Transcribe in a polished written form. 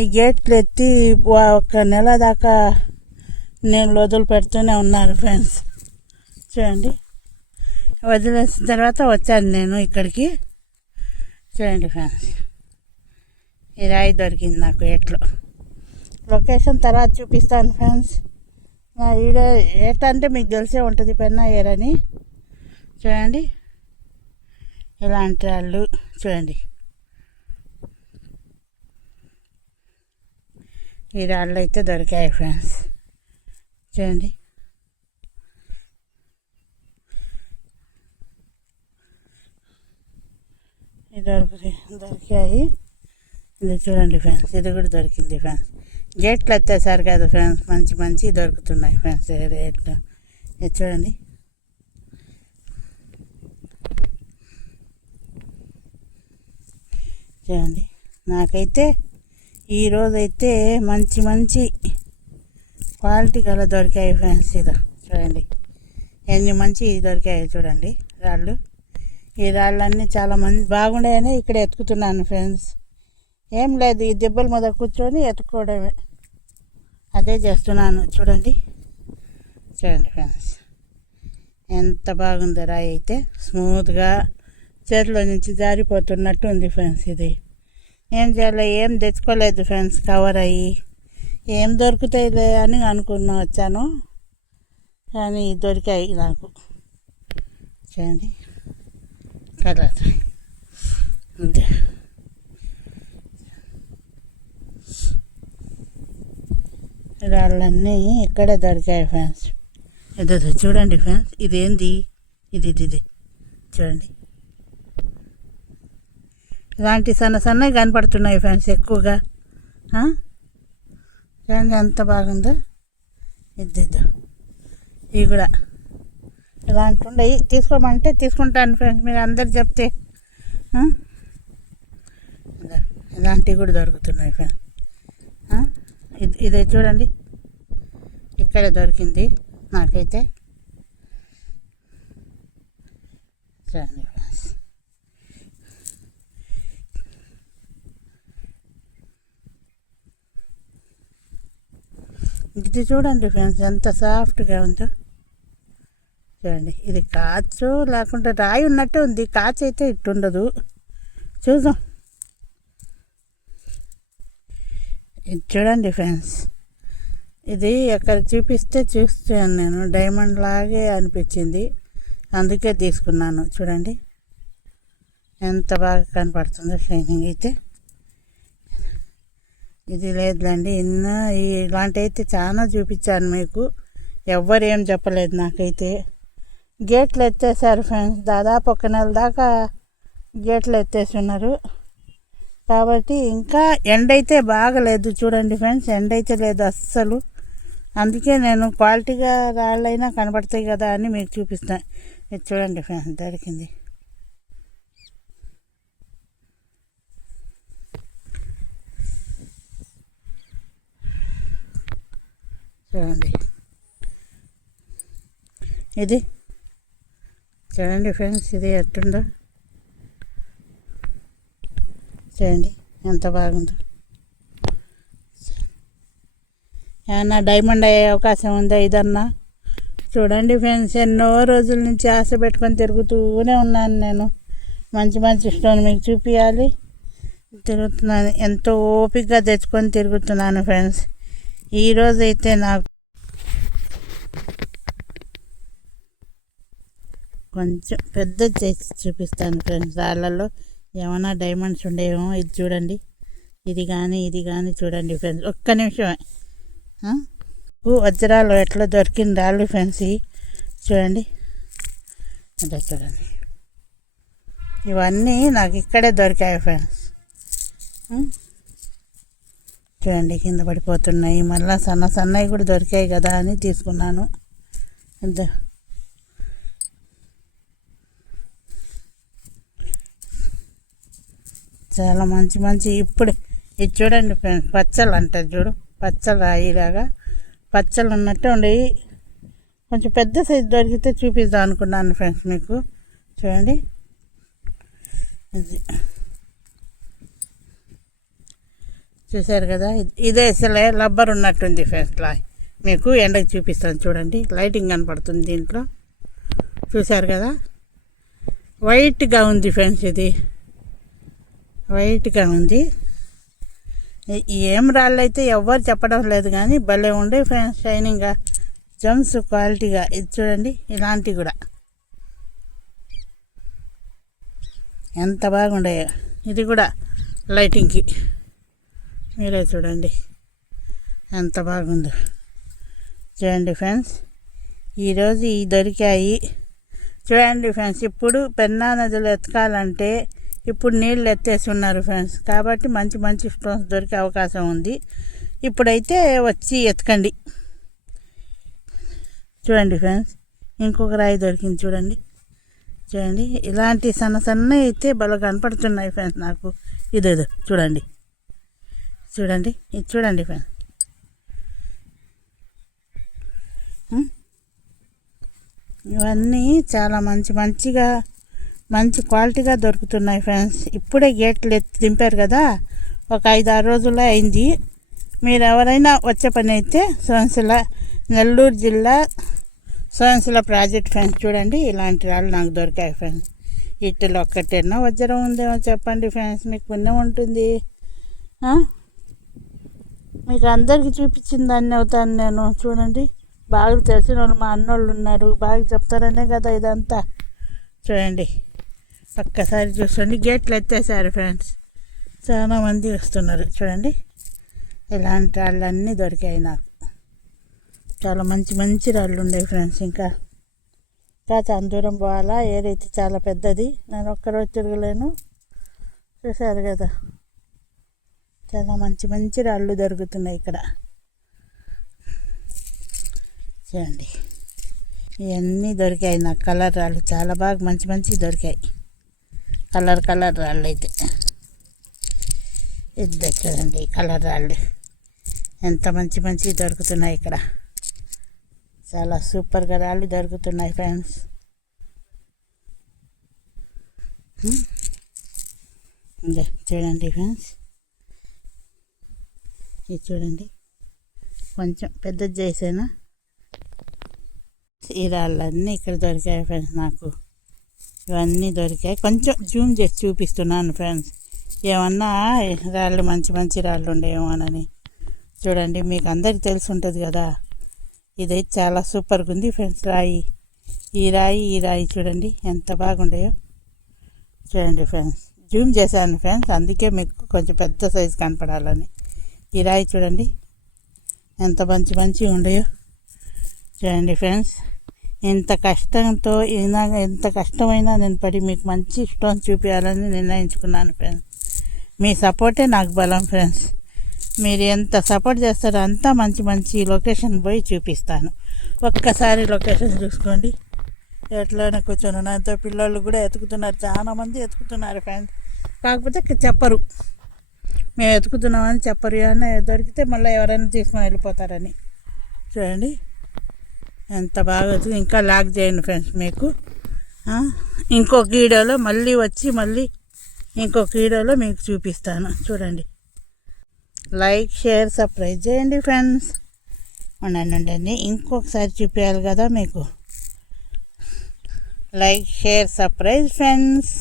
ఈ గేట్లు ఎత్తి ఒక నెల దాకా నీళ్ళు వదిలి పెడుతూనే ఉన్నారు ఫ్రెండ్స్. చూడండి, వదిలేసిన తర్వాత వచ్చాను నేను ఇక్కడికి. చూడండి ఫ్రెండ్స్, ఈ రాయి దొరికింది నాకు ఎట్లో. లొకేషన్ తర్వాత చూపిస్తాను ఫ్రెండ్స్. నా వీడియో ఏటంటే మీకు తెలిసే ఉంటుంది, పెన్నా ఏరని. చూడండి, ఇలాంటి రాళ్ళు చూడండి. ఈ రాళ్ళు అయితే దొరికాయి ఫ్రెండ్స్. చూడండి, దొరికాయి. ఇది చూడండి ఫ్రెండ్స్, ఇది కూడా దొరికింది ఫ్రెండ్స్. గేట్లు వచ్చేసారు కదా ఫ్రెండ్స్, మంచి మంచి దొరుకుతున్నాయి ఫ్రెండ్స్ రేట్లు. ఇది చూడండి, చూడండి. నాకైతే ఈరోజైతే మంచి మంచి క్వాలిటీ గల దొరికాయి ఫ్రెండ్స్. ఇది చూడండి, ఎన్ని మంచి దొరికాయి చూడండి రాళ్ళు. ఈ రాళ్ళన్నీ చాలా మంది బాగుండాయని ఇక్కడ ఎత్తుకుతున్నాను ఫ్రెండ్స్. ఏం లేదు, ఈ దెబ్బల మీద కూర్చొని ఎత్తుకోవడమే, అదే చేస్తున్నాను. చూడండి, చూడండి ఫ్రెండ్స్, ఎంత బాగుందో రాయి అయితే. స్మూత్గా చేతిలో నుంచి జారిపోతున్నట్టు ఉంది ఫ్రెండ్స్. ఇది ఏం చేయాలి, ఏం తెచ్చుకోలేదు ఫ్రెండ్స్. కవర్ అయ్యి ఏం దొరుకుతాయిలే అని అనుకున్నా వచ్చాను, కానీ దొరికాయి నాకు. చూడండి కదా, అంతే. రాళ్ళన్నీ ఇక్కడే దొరికాయి ఫ్రెండ్స్. ఏదో చూడండి ఫ్రెండ్స్, ఇదేంది, ఇది చూడండి. ఇలాంటి సన్నవి కనపడుతున్నాయి ఫ్రెండ్స్ ఎక్కువగా. చూడండి ఎంత బాగుందో. ఇది ఇవి కూడా ఇలాంటి ఉండయి, తీసుకోమంటే తీసుకుంటాను ఫ్రెండ్స్. మీరు అందరు చెప్తే ఇలాంటివి కూడా దొరుకుతున్నాయి ఫ్రెండ్స్. ఇది చూడండి, ఇక్కడే దొరికింది నాకైతే. చూడండి ఫ్రెండ్స్, ఇది చూడండి ఫ్రెండ్స్ ఎంత సాఫ్ట్గా ఉందో. చూడండి, ఇది కాచు లేకుంటే రాయి ఉన్నట్టే ఉంది, కాచు అయితే ఇట్టుండదు. చూద్దాం. ఇది చూడండి ఫ్రెండ్స్, ఇది ఎక్కడ చూస్తాను నేను, డైమండ్ లాగే అనిపించింది, అందుకే తీసుకున్నాను. చూడండి ఎంత బాగా కనపడుతుందో షైనింగ్ అయితే. ఇది లేదులేండి, ఇలాంటి అయితే చాలా చూపించాను మీకు, ఎవ్వరు ఏం చెప్పలేదు నాకైతే. గేట్లు ఎత్తేసారు ఫ్రెండ్స్, దాదాపు ఒక నెల దాకా గేట్లు ఎత్తేసి ఉన్నారు. కాబట్టి ఇంకా ఎండ అయితే బాగలేదు. చూడండి ఫ్రెండ్స్, ఎండ అయితే లేదు అస్సలు. అందుకే నేను క్వాలిటీగా రాళ్ళైనా కనబడతాయి కదా అని మీకు చూపిస్తాను. ఇది చూడండి ఫ్రెండ్స్, దొరికింది. చూడండి, ఇది చూడండి ఫ్రెండ్స్, ఇది ఎట్టుందో చూడండి, ఎంత బాగుందో. ఏమన్నా డైమండ్ అయ్యే అవకాశం ఉందా ఇదన్నా? చూడండి ఫ్రెండ్స్, ఎన్నో రోజుల నుంచి ఆశ పెట్టుకొని తిరుగుతూనే ఉన్నాను నేను. మంచి మంచి స్టోన్ మీకు చూపించాలి తిరుగుతున్నాను, ఎంతో ఓపికగా తెచ్చుకొని తిరుగుతున్నాను ఫ్రెండ్స్. ఈరోజైతే నాకు కొంచెం పెద్ద చేసి చూపిస్తాను ఫ్రెండ్స్. రాళ్ళల్లో ఏమైనా డైమండ్స్ ఉండేమో. ఇది చూడండి, ఇది కానీ చూడండి ఫ్రెండ్స్. ఒక్క నిమిషమే. వజ్రాలు ఎట్లా దొరికిన రాళ్ళు ఫ్రెండ్స్. చూడండి, అదే చూడండి, ఇవన్నీ నాకు ఇక్కడే దొరికాయి ఫ్రెండ్స్. చూడండి, కింద పడిపోతున్నాయి. మళ్ళీ సన్నవి కూడా దొరికాయి కదా అని తీసుకున్నాను. అంతే. చాలా మంచి మంచి. ఇప్పుడు ఇది చూడండి ఫ్రెండ్స్, పచ్చలు అంటారు చూడు, పచ్చలు రాయిలాగా పచ్చలు ఉన్నట్టు ఉండేవి. కొంచెం పెద్ద సైజు దొరికితే చూపిద్దాం అనుకున్నాను ఫ్రెండ్స్ మీకు. చూడండి, ఇది చూసారు కదా, ఇదే అసలే రబ్బర్ ఉన్నట్టుంది ఫ్రెండ్స్. మీకు ఎండకి చూపిస్తాను చూడండి, లైటింగ్ కనపడుతుంది దీంట్లో. చూసారు కదా, వైట్గా ఉంది ఫ్రెండ్స్, ఇది వైట్గా ఉంది. ఏం రాళ్ళు అయితే ఎవ్వరు చెప్పడం లేదు కానీ భలే ఉండే ఫ్రెండ్స్, షైనింగ్గా, జమ్స్ క్వాలిటీగా. ఇది చూడండి, ఇలాంటివి కూడా ఎంత బాగుండాయో. ఇది కూడా లైటింగ్కి, మీరే చూడండి ఎంత బాగుందో. చూడండి ఫ్రెండ్స్, ఈరోజు ఈ దొరికాయి. చూడండి ఫ్రెండ్స్, ఇప్పుడు పెన్నా నదిలో ఎతకాలంటే ఇప్పుడు నీళ్ళు ఎత్తేసి ఉన్నారు ఫ్రెండ్స్, కాబట్టి మంచి మంచి స్టోన్స్ దొరికే అవకాశం ఉంది. ఇప్పుడైతే వచ్చి ఎతకండి. చూడండి ఫ్రెండ్స్, ఇంకొక రాయి దొరికింది చూడండి. చూడండి, ఇలాంటి సన్న సన్న అయితే బాగా కనపడుతున్నాయి ఫ్రెండ్స్ నాకు. ఇదేదో చూడండి, చూడండి, ఇది చూడండి ఫ్రెండ్స్. ఇవన్నీ చాలా మంచి క్వాలిటీగా దొరుకుతున్నాయి ఫ్రెండ్స్. ఇప్పుడే గేట్లు ఎత్తి దింపారు కదా, ఒక 5-6 రోజుల్లో అయింది. మీరు ఎవరైనా వచ్చే పని అయితే సోమశిల, నెల్లూరు జిల్లా సోమశిల ప్రాజెక్ట్ ఫ్రెండ్స్. చూడండి, ఇలాంటి రాళ్ళు నాకు దొరికాయి ఫ్రెండ్స్. ఇట్టులో ఒక్కటేనా వజ్రం ఉందేమో చెప్పండి ఫ్రెండ్స్, మీకు పుణ్యం ఉంటుంది. మీకు అందరికీ చూపించిన దాన్ని అవుతాను నేను. చూడండి, బాగా తెలిసిన వాళ్ళు మా అన్నోళ్ళు ఉన్నారు, బాగా చెప్తారనే కదా ఇదంతా. చూడండి, ఒక్కసారి చూడండి, గేట్లు ఎత్తేసారు ఫ్రెండ్స్, చాలా మంది వస్తున్నారు. చూడండి, ఇలాంటి రాళ్ళన్నీ దొరికాయి నాకు. చాలా మంచి రాళ్ళు ఉండేవి ఫ్రెండ్స్. ఇంకా చాలా దూరం పోవాలా, ఏదైతే చాలా పెద్దది, నేను ఒక్కరోజు తిరగలేను. చూసారు కదా, చాలా మంచి రాళ్ళు దొరుకుతున్నాయి ఇక్కడ. చూడండి, ఇవన్నీ దొరికాయి నాకు, కలర్ రాళ్ళు చాలా బాగా మంచి దొరికాయి. కలర్ రాళ్ళు అయితే ఇద్దరు చూడండి, కలర్ రాళ్ళు ఎంత మంచి దొరుకుతున్నాయి ఇక్కడ. చాలా సూపర్గా రాళ్ళు దొరుకుతున్నాయి ఫ్రెండ్స్. చూడండి ఫ్రెండ్స్, ఇది చూడండి, కొంచెం పెద్దది చేసాను. ఈ రాళ్ళన్నీ ఇక్కడ దొరికాయి ఫ్రెండ్స్ నాకు. ఇవన్నీ దొరికాయి, కొంచెం జూమ్ చేసి చూపిస్తున్నాను ఫ్రెండ్స్, ఏమన్నా రాళ్ళు మంచి రాళ్ళు ఉండేమోనని. చూడండి, మీకు అందరికీ తెలిసి ఉంటుంది కదా, ఇదైతే చాలా సూపర్గా ఉంది ఫ్రెండ్స్. ఈ రాయి చూడండి ఎంత బాగుండాయో. చూడండి ఫ్రెండ్స్, జూమ్ చేశాను ఫ్రెండ్స్, అందుకే మీకు కొంచెం పెద్ద సైజు కనపడాలని. ఈ రాయి చూడండి ఎంత మంచి ఉండేయో. చూడండి ఫ్రెండ్స్, ఎంత కష్టమైనా నేను పడి మీకు మంచి స్టోన్స్ చూపించాలని నిర్ణయించుకున్నాను ఫ్రెండ్స్. మీ సపోర్టే నాకు బలం ఫ్రెండ్స్. మీరు ఎంత సపోర్ట్ చేస్తారో అంతా మంచి లొకేషన్ పోయి చూపిస్తాను. ఒక్కసారి లొకేషన్ చూసుకోండి. ఎట్లయినా కూర్చొని నాతో పిల్లలు కూడా ఎతుకుతున్నారు, చాలా మంది ఎతుకుతున్నారు ఫ్రెండ్స్. కాకపోతే చెప్పరు, మేము ఎతుకుతున్నామని చెప్పరు, ఏమన్నా దొరికితే మళ్ళీ ఎవరైనా తీసుకొని వెళ్ళిపోతారని. చూడండి ఎంత బాగా, ఇంకా లాక్ చేయండి ఫ్రెండ్స్. మీకు ఇంకొక వీడియోలో ఇంకొక వీడియోలో మీకు చూపిస్తాను. చూడండి, లైక్ షేర్ సబ్స్క్రైబ్ చేయండి ఫ్రెండ్స్. ఉండండి, ఇంకొకసారి చూపించాలి కదా మీకు. Like share subscribe friends.